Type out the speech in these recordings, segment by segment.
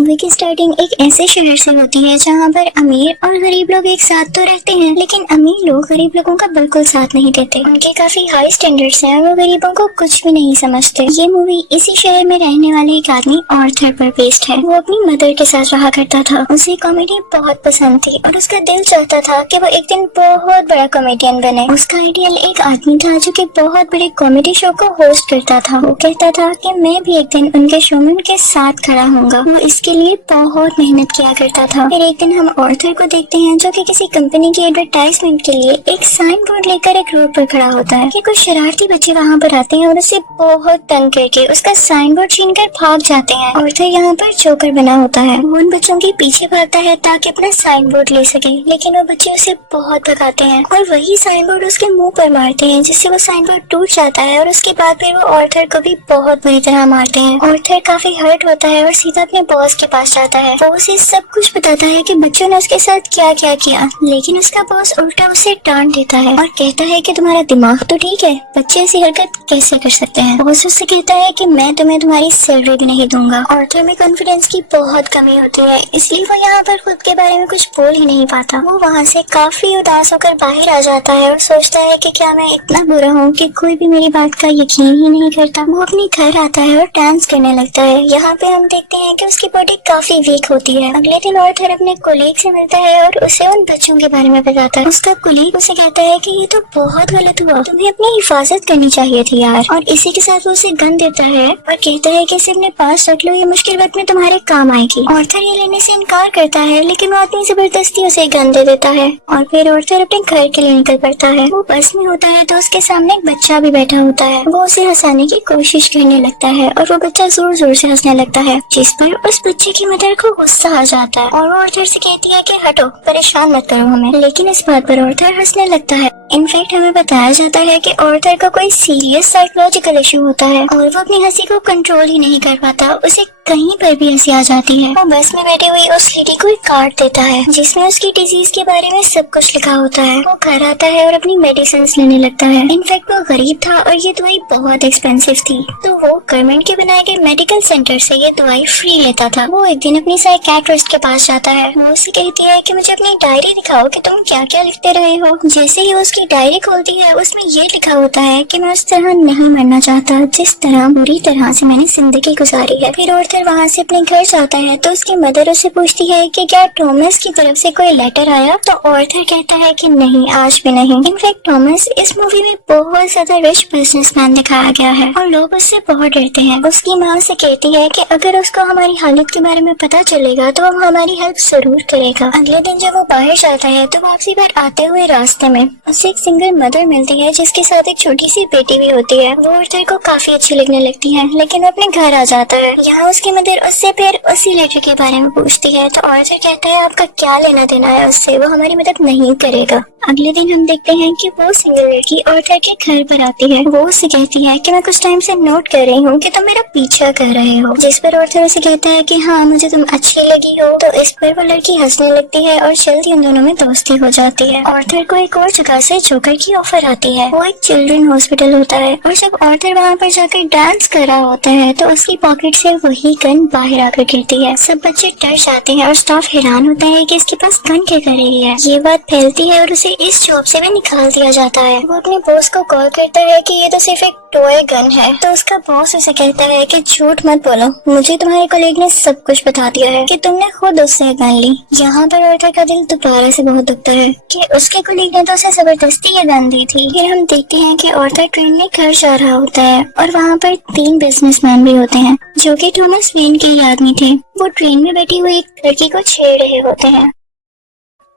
Movie की starting एक ऐसे शहर से होती है जहाँ पर अमीर और गरीब लोग एक साथ तो रहते हैं, लेकिन अमीर लोग गरीब लोगों का बिल्कुल साथ नहीं देते। उनके काफी हाई स्टैंडर्ड्स हैं और वो गरीबों को कुछ भी नहीं समझते। ये मूवी इसी शहर में रहने वाले एक आदमी आर्थर पर बेस्ड है। वो अपनी मदर के साथ रहा करता था। उसे कॉमेडी बहुत पसंद थी और उसका दिल चाहता था कि वो एक दिन बहुत बड़ा कॉमेडियन बने। उसका आइडियल एक आदमी था जो कि बहुत बड़े कॉमेडी शो को होस्ट करता था। वो कहता था कि मैं भी एक दिन उनके शो में उनके साथ खड़ा होऊंगा। वो इसके लिए बहुत मेहनत किया करता था। फिर एक दिन हम आर्थर को देखते हैं जो कि किसी कंपनी की एडवर्टाइजमेंट के लिए एक साइन बोर्ड लेकर एक रोड पर खड़ा होता है कि कुछ शरारती बच्चे वहाँ पर आते हैं और उसे बहुत तंग करके उसका साइन बोर्ड छीन कर भाग जाते हैं। आर्थर यहाँ पर जोकर बना होता है। वो उन बच्चों के पीछे भागता है ताकि अपना साइन बोर्ड ले सके, लेकिन वो बच्चे उसे बहुत भगाते हैं और वही साइन बोर्ड उसके मुंह पर मारते हैं, जिससे वो साइन बोर्ड टूट जाता है और उसके बाद फिर वो आर्थर को भी बहुत बुरी तरह मारते हैं। आर्थर काफी हर्ट होता है और सीधा अपने बॉस के पास जाता है। वो उसे सब कुछ बताता है कि बच्चों ने उसके साथ क्या क्या किया, लेकिन उसका बॉस उल्टा उसे डांट देता है और कहता है कि तुम्हारा दिमाग तो ठीक है, बच्चे ऐसी हरकत कैसे कर सकते हैं। बॉस उससे कहता है कि मैं तुम्हें तुम्हारी सैलरी भी नहीं दूंगा। आर्थर में कॉन्फिडेंस की बहुत कमी होती है, इसलिए वो यहाँ पर खुद के बारे में कुछ बोल ही नहीं पाता। वो वहाँ से काफी उदास होकर बाहर आ जाता है और सोचता है कि क्या मैं इतना बुरा हूँ कि कोई भी मेरी बात का यकीन ही नहीं करता। वो अपने घर आता है और डांस करने लगता है। यहाँ पे हम देखते हैं कि उसकी बॉडी काफी वीक होती है। अगले दिन आर्थर अपने कोलीग से मिलता है और उसे उन बच्चों के बारे में बताता है। उसका कोलीग उसे कहता है कि ये तो बहुत गलत हुआ, तुम्हें अपनी हिफाजत करनी चाहिए थी यार। और इसी के साथ वो उसे गन देता है और कहता है कि इसे अपने पास रख लो, ये मुश्किल वक्त में तुम्हारे काम आएगी। आर्थर ये लेने से इनकार करता है, लेकिन वो आदमी जबरदस्ती उसे गन दे देता है और फिर आर्थर अपने घर के लिए निकल पड़ता है। वो बस में होता है तो उसके सामने एक बच्चा भी बैठा होता है। वो उसे हंसाने की कोशिश करने लगता है और वो बच्चा जोर जोर से हंसने लगता है, जिस पर उस बच्चे की मदर को गुस्सा आ जाता है और वो आर्थर से कहती है कि हटो, परेशान मत करो हमें। लेकिन इस बात पर आर्थर हंसने लगता है। इनफैक्ट हमें बताया जाता है कि आर्थर का कोई सीरियस साइकोलॉजिकल इशू होता है और वो अपनी हंसी को कंट्रोल ही नहीं कर पाता। उसे कहीं पर भी हंसी आ जाती है। वो बस में बैठे हुई उस लेडी को एक कार्ड देता है जिसमें उसकी डिजीज के बारे में सब कुछ लिखा होता है। वो घर आता है और अपनी मेडिसिन लेने लगता है। इनफैक्ट वो गरीब था और ये दवाई बहुत एक्सपेंसिव थी, तो वो गवर्नमेंट के बनाए गए मेडिकल सेंटर से ये दवाई फ्री लेता था। वो एक दिन अपनी साइकियाट्रिस्ट के पास जाता है। वो उसे कहती है कि मुझे अपनी डायरी दिखाओ कि तुम क्या क्या लिखते रहे हो। जैसे ही उसकी डायरी खोलती है उसमें ये लिखा होता है कि मैं उस तरह नहीं मरना चाहता जिस तरह बुरी तरह से मैंने जिंदगी गुजारी है। फिर आर्थर वहाँ से अपने घर जाता है तो उसकी मदर उसे पूछती है कि क्या थॉमस की तरफ से कोई लेटर आया, तो आर्थर कहता है कि नहीं, आज भी नहीं। इनफैक्ट थॉमस इस मूवी में बहुत ज्यादा रिच बिजनेसमैन दिखाया गया है और लोग उससे बहुत डरते हैं। उसकी माँ से कहती है कि अगर उसको हमारी हालत के बारे में पता चलेगा तो वो हमारी हेल्प जरूर करेगा। अगले दिन जब वो बाहर जाता है तो वापसी पर आते हुए रास्ते में उसे एक सिंगल मदर मिलती है जिसके साथ एक छोटी सी बेटी भी होती है। वो आर्थर को काफी अच्छी लगने लगती है, लेकिन वो अपने घर आ जाता है। यहाँ उसकी मदर उससे फिर उसी लेटर के बारे में पूछती है तो आर्थर कहता है आपका क्या लेना देना है उससे, वो हमारी मदद नहीं करेगा। अगले दिन हम देखते हैं कि वो सिंगल लड़की आर्थर के घर पर आती है। वो उससे कहती है कि मैं कुछ टाइम से नोट कर रही हूँ कि तुम मेरा पीछा कर रहे हो, जिस पर आर्थर उसे कहता है कि हाँ, मुझे तुम अच्छी लगी हो। तो इस पर वो लड़की हंसने लगती है और जल्दी उन दोनों में दोस्ती हो जाती है। आर्थर को एक और जगह से जोकर की ऑफर आती है। वो एक चिल्ड्रन हॉस्पिटल होता है और जब आर्थर वहाँ पर जाकर डांस कर रहा होता है तो उसकी पॉकेट से वही गन बाहर आकर गिरती है। सब बच्चे डर जाते हैं और स्टाफ हैरान होता है कि इसके पास गन क्या कर रही है। ये बात फैलती है और उसे इस जॉब से भी निकाल दिया जाता है। वो अपने बॉस को कॉल करता है कि ये तो सिर्फ एक टॉय गन है, तो उसका बॉस उसे कहता है कि झूठ मत बोलो, मुझे तुम्हारे कलीग ने सब कुछ बता दिया है कि तुमने खुद उससे गन ली। यहाँ पर आर्थर का दिल दोबारा से बहुत दुखता है कि उसके कलीग ने तो उसे जबरदस्ती ये गन दी थी। फिर हम देखते हैं कि आर्थर ट्रेन में घर जा रहा होता है और वहाँ पर 3 बिजनेसमैन भी होते हैं जो कि थॉमस वेन के ही आदमी थे। वो ट्रेन में बैठी हुई एक लड़की को छेड़ रहे होते हैं।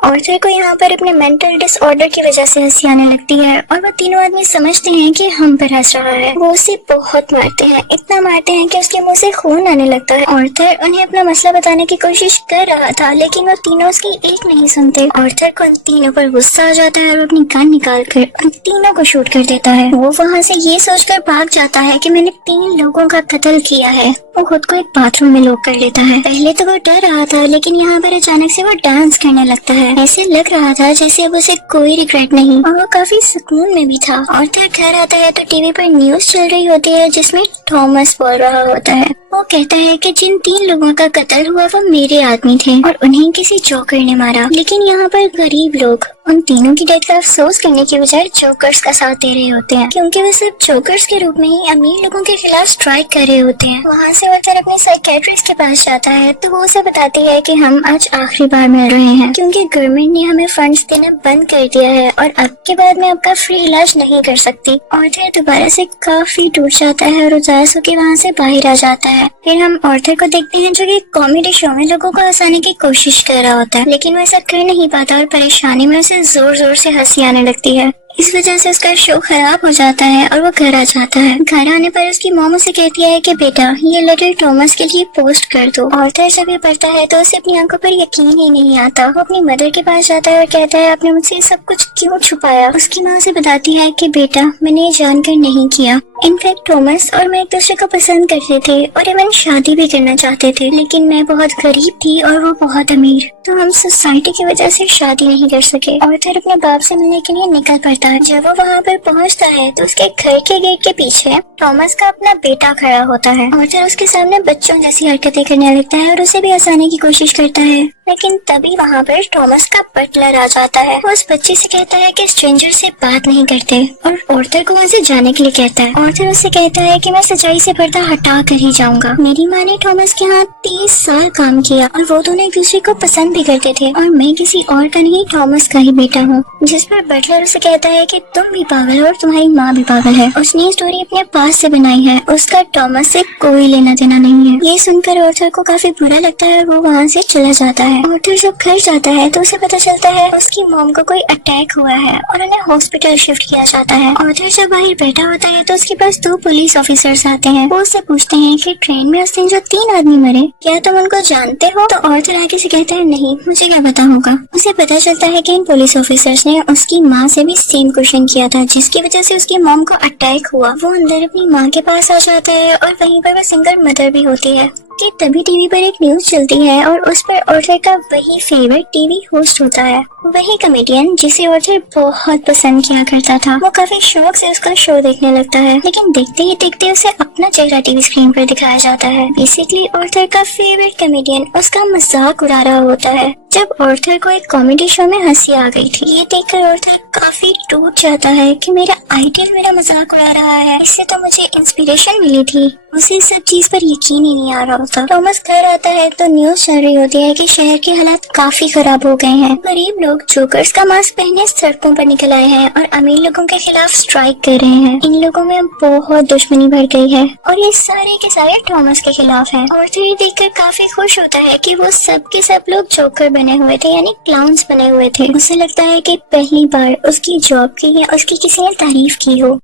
आर्थर को यहाँ पर अपने मेंटल डिसऑर्डर की वजह से हंसी आने लगती है और वो तीनों आदमी समझते हैं कि हम पर हंस रहा है। वो उसे बहुत मारते हैं, इतना मारते हैं कि उसके मुंह से खून आने लगता है। आर्थर उन्हें अपना मसला बताने की कोशिश कर रहा था, लेकिन वो तीनों उसकी एक नहीं सुनते। आर्थर को उन तीनों पर गुस्सा आ जाता है और अपनी गन निकाल कर उन तीनों को शूट कर देता है। वो वहाँ से ये सोचकर भाग जाता है कि मैंने 3 लोगों का कत्ल किया है। वो खुद को एक बाथरूम में लॉक कर लेता है। पहले तो वो डर रहा था, लेकिन यहाँ पर अचानक से वो डांस करने लगता है है। ऐसे लग रहा था जैसे अब उसे कोई रिग्रेट नहीं और वो काफी सुकून में भी था। आर्थर घर आता है तो टीवी पर न्यूज चल रही होती है जिसमें थॉमस बोल रहा होता है। वो कहता है कि जिन 3 लोगों का कत्ल हुआ वो मेरे आदमी थे और उन्हें किसी जोकर ने मारा। लेकिन यहाँ पर गरीब लोग उन तीनों की डेथ का अफसोस करने के बजाय जोकर्स का साथ दे रहे होते हैं, क्योंकि वो सिर्फ जोकर्स के रूप में ही अमीर लोगों के खिलाफ स्ट्राइक कर रहे होते हैं। वहाँ से आर्थर अपने साइकेट्रिस्ट के पास जाता है तो वो उसे बताती है कि हम आज आखिरी बार मिल रहे हैं क्योंकि गवर्नमेंट ने हमें फंड्स देना बंद कर दिया है और अब के बाद मैं आपका फ्री इलाज नहीं कर सकती। आर्थर दोबारा से काफी टूट जाता है और उदास होकर वहाँ से बाहर आ जाता है। फिर हम आर्थर को देखते हैं जो कि कॉमेडी शो में लोगों को हंसाने की कोशिश कर रहा होता है, लेकिन वो ऐसा कर नहीं पाता और परेशानी में उसे जोर जोर से हंसी आने लगती है। इस वजह से उसका शो खराब हो जाता है और वो घर आ जाता है। घर आने पर उसकी मॉम उसे कहती है कि बेटा ये लेटर थॉमस के लिए पोस्ट कर दो। आर्थर जब ये पढ़ता है तो उसे अपनी आंखों पर यकीन ही नहीं आता। वो अपनी मदर के पास जाता है और कहता है आपने मुझसे सब कुछ क्यों छुपाया। उसकी माँ उसे बताती है कि बेटा मैंने ये जानकर नहीं किया। इनफैक्ट थॉमस और मैं एक दूसरे को पसंद करते थे और इवन शादी भी करना चाहते थे, लेकिन मैं बहुत गरीब थी और वो बहुत अमीर, तो हम सोसाइटी की वजह से शादी नहीं कर सके। आर्थर अपने बाप से मिलने के लिए निकल पड़ता है। जब वो वहाँ पर पहुँचता है तो उसके घर के गेट के पीछे थॉमस का अपना बेटा खड़ा होता है। आर्थर उसके सामने बच्चों जैसी हरकतें करने लगता है और उसे भी हंसाने की कोशिश करता है, लेकिन तभी वहाँ पर थॉमस का बटलर आ जाता है। वो उस बच्चे से कहता है कि स्ट्रेंजर से बात नहीं करते और आर्थर को वहाँ से जाने के लिए कहता है। आर्थर उससे कहता है कि मैं सच्चाई से पर्दा हटा कर ही जाऊंगा। मेरी माँ ने थॉमस के यहाँ 30 साल काम किया और वो दोनों एक दूसरे को पसंद भी करते थे और मैं किसी और का नहीं थॉमस का ही बेटा हूँ। जिस पर बटलर उसे कहता है कि तुम भी पागल हो और तुम्हारी माँ भी पागल है। उसने ये स्टोरी अपने पास से बनाई है, उसका थॉमस से कोई लेना देना नहीं है। ये सुनकर आर्थर को काफी बुरा लगता है और वो वहाँ से चला जाता है। आर्थर जब घर जाता है तो उसे पता चलता है उसकी मॉम को कोई अटैक हुआ है और उन्हें हॉस्पिटल शिफ्ट किया जाता है। आर्थर जब बाहर बैठा होता है तो उसके पास 2 पुलिस ऑफिसर्स आते हैं। वो उससे पूछते हैं कि ट्रेन में उस दिन जो 3 आदमी मरे क्या तुम उनको जानते हो? तो आर्थर आगे से कहता है नहीं, मुझे क्या पता होगा। उसे पता चलता है कि इन पुलिस ऑफिसर्स ने उसकी माँ से भी सेम क्वेश्चन किया था, जिसकी वजह से उसकी मॉम को अटैक हुआ। वो अंदर अपनी माँ के पास आ जाता है और वहीं पर वो सिंगल मदर भी होती है कि तभी टीवी पर एक न्यूज चलती है और उस पर आर्थर का वही फेवरेट टीवी होस्ट होता है, वही कॉमेडियन जिसे आर्थर बहुत पसंद किया करता था। वो काफी शौक से उसका शो देखने लगता है, लेकिन देखते ही देखते उसे अपना चेहरा टीवी स्क्रीन पर दिखाया जाता है। बेसिकली आर्थर का फेवरेट कॉमेडियन उसका मजाक उड़ा रहा होता है। जब आर्थर को एक कॉमेडी शो में हंसी आ गई थी, ये देखकर आर्थर काफी टूट जाता है कि मेरा आइडल मेरा मजाक उड़ा रहा है, इससे तो मुझे इंस्पिरेशन मिली थी। उसे सब चीज पर यकीन ही नहीं आ रहा होता। थॉमस घर आता है तो न्यूज चल रही होती है कि शहर के हालात काफी खराब हो गए हैं। गरीब लोग जोकर्स का मास्क पहने सड़कों पर निकल आए हैं और अमीर लोगों के खिलाफ स्ट्राइक कर रहे हैं। इन लोगों में बहुत दुश्मनी बढ़ गई है और ये सारे के सारे थॉमस के खिलाफ है। और ये देखकर काफी खुश होता है कि वो सब के सब लोग जोकर बने हुए थे, यानी क्लाउन्स बने हुए थे। उसे लगता है कि पहली बार उसकी जॉब की या उसकी किसी ने तारीफ की हो।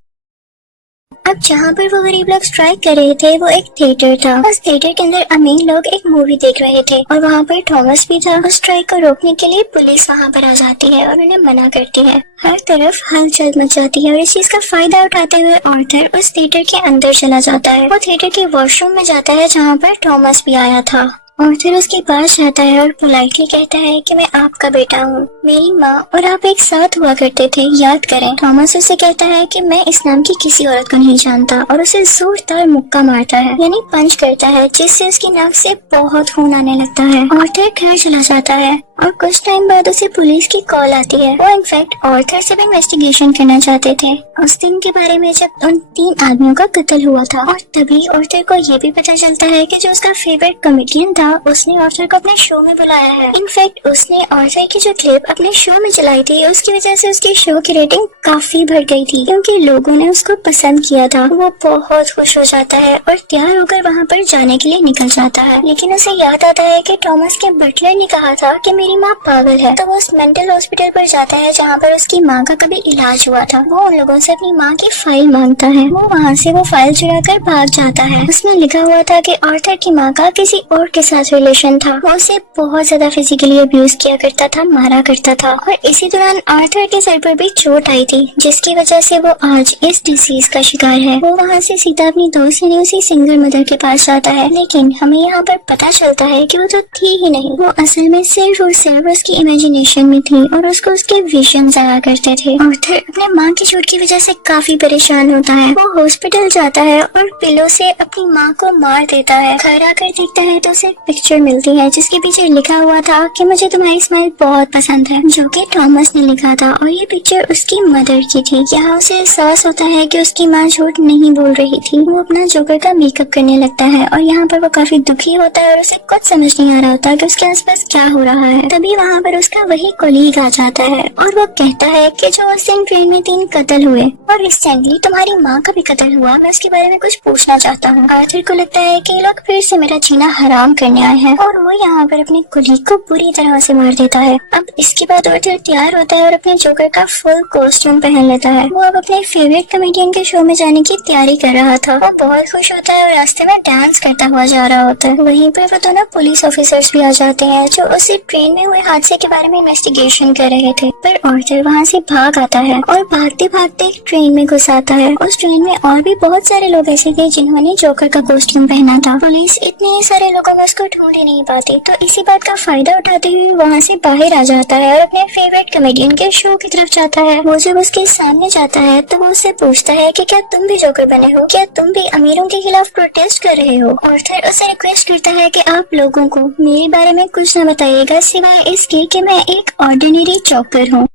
अब जहाँ पर वो गरीब लोग स्ट्राइक कर रहे थे वो एक थिएटर था। उस थिएटर के अंदर अमीर लोग एक मूवी देख रहे थे और वहाँ पर थॉमस भी था। उस स्ट्राइक को रोकने के लिए पुलिस वहाँ पर आ जाती है और उन्हें मना करती है। हर तरफ हलचल मच जाती है और इस चीज का फायदा उठाते हुए आर्थर उस थिएटर के अंदर चला जाता है। वो थिएटर के वॉशरूम में जाता है जहाँ पर थॉमस भी आया था। आर्थर उसके पास जाता है और पोलाइटली कहता है कि मैं आपका बेटा हूँ, मेरी माँ और आप एक साथ हुआ करते थे, याद करें। थॉमस उसे कहता है कि मैं इस नाम की किसी औरत को नहीं जानता और उसे जोरदार मुक्का मारता है, यानी पंच करता है, जिससे उसकी नाक से बहुत खून आने लगता है। आर्थर घर चला जाता है और कुछ टाइम बाद उसे पुलिस की कॉल आती है। वो इनफैक्ट आर्थर से भी इन्वेस्टिगेशन करना चाहते थे उस दिन के बारे में जब उन 3 आदमियों का कत्ल हुआ था। और तभी आर्थर को ये भी पता चलता है कि जो उसका फेवरेट कॉमेडियन था उसने आर्थर को अपने शो में बुलाया है। इनफैक्ट उसने आर्थर की जो क्लिप अपने शो में चलाई थी उसकी वजह से उसके शो की रेटिंग काफी बढ़ गई थी, क्योंकि लोगों ने उसको पसंद किया था। वो बहुत खुश हो जाता है और तैयार होकर वहाँ पर जाने के लिए निकल जाता है, लेकिन उसे याद आता है कि थॉमस के बटलर ने कहा था कि मेरी माँ पागल है। तो वो उस मेंटल हॉस्पिटल पर जाता है जहाँ पर उसकी माँ का कभी इलाज हुआ था। वो उन लोगों से अपनी माँ की फाइल मांगता है। वो वहाँ से वो फाइल चुरा कर भाग जाता है। उसमें लिखा हुआ था कि आर्थर की माँ का किसी और के साथ रिलेशन था। वो उसे बहुत ज्यादा फिजिकली अब्यूज किया करता था, मारा करता था। और इसी दौरान आर्थर के सर पर भी चोट आई थी, जिसकी वजह से वो आज इस डिसीज का शिकार है। वो वहाँ से सीधा अपनी दोस्त यानी उसी सिंगल मदर के पास जाता है, लेकिन हमें यहाँ पर पता चलता है कि वो तो थी ही नहीं। वो असल में सिर्फ और सिर्फ उसकी इमेजिनेशन में थी और उसको उसके विजन आया करते थे। आर्थर अपने माँ की चोट की वजह से काफी परेशान होता है। वो हॉस्पिटल जाता है और पिलो से अपनी माँ को मार देता है। घर आकर देखता है तो उसे एक पिक्चर मिलती है जिसके पीछे लिखा हुआ था कि मुझे तुम्हारी स्माइल बहुत पसंद है, जो कि थॉमस ने लिखा था और ये पिक्चर उसकी मदर की थी। यहाँ उसे एहसास होता है कि उसकी माँ झूठ नहीं बोल रही थी। वो अपना जोकर का मेकअप करने लगता है और यहाँ पर वो काफी दुखी होता है और उसे कुछ समझ नहीं आ रहा होता कि उसके आसपास क्या हो रहा है। तभी वहाँ पर उसका वही कोलीग आ जाता है और वो कहता है कि जो उस दिन ट्रेन में 3 कत्ल हुए और रिसेंटली तुम्हारी माँ का भी कत्ल हुआ, मैं उसके बारे में कुछ पूछना चाहता हूँ। आर्थर को लगता है कि ये लोग फिर से मेरा जीना हराम करने आए हैं और वो यहाँ पर अपने कोलीग को बुरी तरह से मार देता है। अब इसके बाद आर्थर तैयार होता है और अपने जोकर का फुल कॉस्ट्यूम पहन लेता है। वो अब अपने फेवरेट कॉमेडियन के शो में जाने की तैयारी कर रहा था। वो बहुत खुश होता है और रास्ते में डांस करता हुआ जा रहा होता है। वहीं पर वो दोनों पुलिस ऑफिसर्स भी आ जाते हैं जो उसे ट्रेन में हुए हादसे के बारे में इन्वेस्टिगेशन कर रहे थे। पर आर्थर वहाँ से भाग आता है और भागते भागते एक ट्रेन में घुस आता है। उस ट्रेन में और भी बहुत सारे लोग ऐसे थे जिन्होंने जोकर का कॉस्ट्यूम पहना था। पुलिस इतने सारे लोगों में उसको ढूंढ ही नहीं पाती, तो इसी बात का फायदा उठाते हुए वहाँ से बाहर आ जाता है और अपने फेवरेट कॉमेडियन के शो की तरफ जाता है। वो जब उसके सामने जाता है तो वो उससे पूछता है कि क्या तुम भी जोकर बने हो, क्या तुम भी अमीरों के खिलाफ प्रोटेस्ट कर रहे हो। आर्थर उसे रिक्वेस्ट करता है कि आप लोगों को मेरे बारे में कुछ न बताइएगा सिवाय इसके कि मैं एक ऑर्डिनरी चौकर हूँ।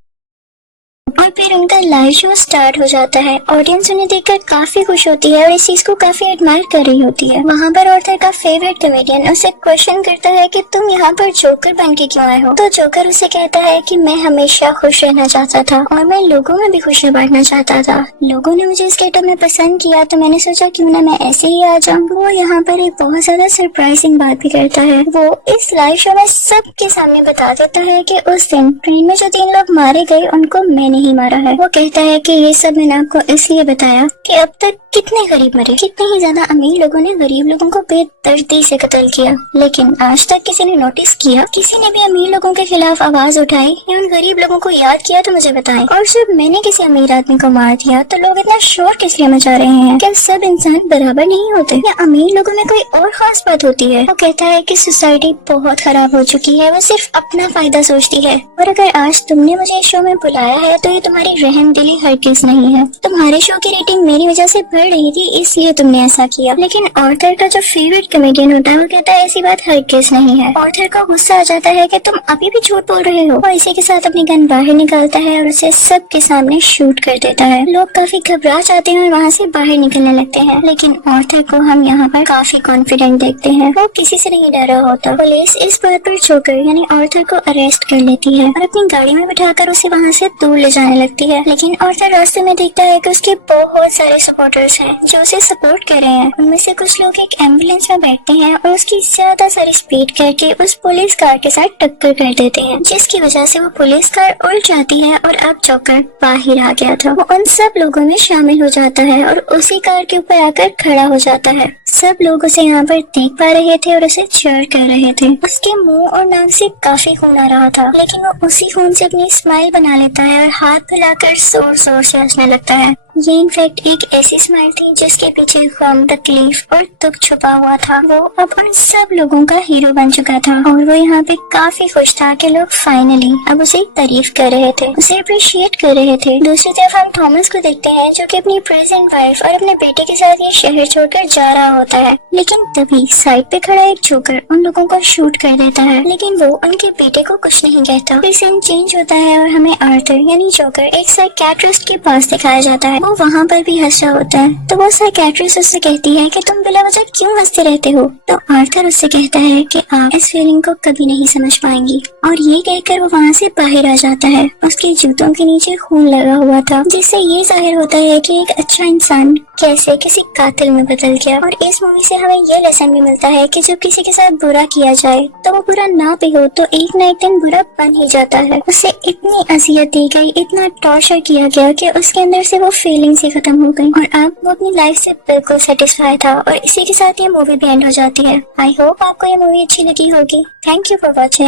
और फिर उनका लाइव शो स्टार्ट हो जाता है। ऑडियंस उन्हें देखकर काफी खुश होती है और इस चीज को काफी एडमायर कर रही होती है। वहाँ पर आर्थर का फेवरेट कॉमेडियन उसे क्वेश्चन करता है कि तुम यहाँ पर जोकर बन के क्यों आए हो। तो जोकर उसे कहता है कि मैं हमेशा खुश रहना चाहता था और मैं लोगों में भी खुशी बांटना चाहता था। लोगों ने मुझे इस गेटअप में पसंद किया तो मैंने सोचा क्यों ना मैं ऐसे ही आ जाऊँ। वो यहाँ पर एक बहुत ज्यादा सरप्राइजिंग बात भी करता है। वो इस लाइव शो में सबके सामने बता देता है कि उस दिन ट्रेन में जो 3 लोग मारे गए उनको मैंने ही मारा है। वो कहता है कि ये सब मैंने आपको इसलिए बताया कि अब तक कितने गरीब मरे, कितने ही ज्यादा अमीर लोगों ने गरीब लोगों को बेदर्दी से कत्ल किया, लेकिन आज तक किसी ने नोटिस किया, किसी ने भी अमीर लोगों के खिलाफ आवाज उठाई या उन गरीब लोगों को याद किया तो मुझे बताएं। और जब मैंने किसी अमीर आदमी को मार दिया तो लोग इतना शोर किस लिए मचा रहे हैं? क्या सब इंसान बराबर नहीं होते या अमीर लोगों में कोई और खास बात होती है? वो कहता है कि सोसाइटी बहुत खराब हो चुकी है, वो सिर्फ अपना फायदा सोचती है और अगर आज तुमने मुझे इस शो में बुलाया है तो ये तुम्हारी रहमदिली हरगिज नहीं है। तुम्हारे शो की रेटिंग मेरी वजह से बढ़ रही थी इसलिए तुमने ऐसा किया। लेकिन आर्थर का जो फेवरेट कॉमेडियन होता है वो कहता है ऐसी बात हरगिज नहीं है। आर्थर का गुस्सा आ जाता है कि तुम अभी भी झूठ बोल रहे हो और इसी के साथ अपनी गन बाहर निकालता है और उसे सबके सामने शूट कर देता है। लोग काफी घबरा जाते हैं और वहाँ से बाहर निकलने लगते हैं, लेकिन आर्थर को हम यहाँ पर काफी कॉन्फिडेंट देखते हैं। वो किसी से नहीं डरा होता। पुलिस इस बात पर जोकर यानी आर्थर को अरेस्ट कर लेती है और अपनी गाड़ी में बिठाकर उसे वहाँ से दूर ले जाने लगती है। लेकिन आर्थर रास्ते में देखता है कि उसके बहुत सारे सपोर्टर्स हैं जो उसे सपोर्ट कर रहे हैं। उनमें से कुछ लोग एक एम्बुलेंस में बैठते हैं और उसकी ज्यादा सारी स्पीड करके उस पुलिस कार के साथ टक्कर कर देते हैं, जिसकी वजह से वो पुलिस कार उल्ट जाती है और अब जोकर बाहर आ गया था। वो उन सब लोगों में शामिल हो जाता है और उसी कार के ऊपर आकर खड़ा हो जाता है। सब लोग उसे यहाँ पर देख पा रहे थे और उसे चीयर कर रहे थे। उसके मुंह और नाक से काफी खून आ रहा था, लेकिन वो उसी खून से अपनी स्माइल बना लेता है और हाथ फैलाकर जोर जोर से हंसने लगता है। ये इनफैक्ट एक ऐसी स्माइल थी जिसके पीछे गम, तकलीफ और दुख छुपा हुआ था। वो अब उन सब लोगों का हीरो बन चुका था और वो यहाँ पे काफी खुश था कि लोग फाइनली अब उसे तारीफ कर रहे थे, उसे अप्रिशिएट कर रहे थे। दूसरी तरफ हम थॉमस को देखते हैं जो कि अपनी प्रेजेंट वाइफ और अपने बेटे के साथ ये शहर छोड़कर जा रहा होता है, लेकिन तभी साइड पे खड़ा एक जोकर उन लोगों को शूट कर देता है, लेकिन वो उनके बेटे को कुछ नहीं कहता। फिर सीन चेंज होता है और हमें आर्थर यानी जोकर एक साइकियाट्रिस्ट के पास दिखाया जाता है। वो वहाँ पर भी हंस रहा होता है तो वो साइकियाट्रिस्ट उससे कहती है कि तुम बिला वजह क्यों हंसते रहते हो। तो आर्थर उससे कहता है कि आप इस फीलिंग को कभी नहीं समझ पाएंगी, और ये कहकर वो वहाँ से बाहर आ जाता है। उसके जूतों के नीचे खून लगा हुआ था, जिससे ये जाहिर होता है कि एक अच्छा इंसान कैसे किसी कातिल में बदल गया। और इस मूवी से हमें ये लेसन भी मिलता है कि जब किसी के साथ बुरा किया जाए तो वो बुरा ना भी हो तो एक ना एक दिन बुरा बन ही जाता है। उसे इतनी अजियत दी गई, इतना टॉर्चर किया गया कि उसके अंदर से वो फीलिंग्स ही खत्म हो गई और अब वो अपनी लाइफ से बिल्कुल सेटिस्फाई था। और इसी के साथ ये मूवी भी एंड हो जाती है। आई होप आपको ये मूवी अच्छी लगी होगी। Thank you for watching.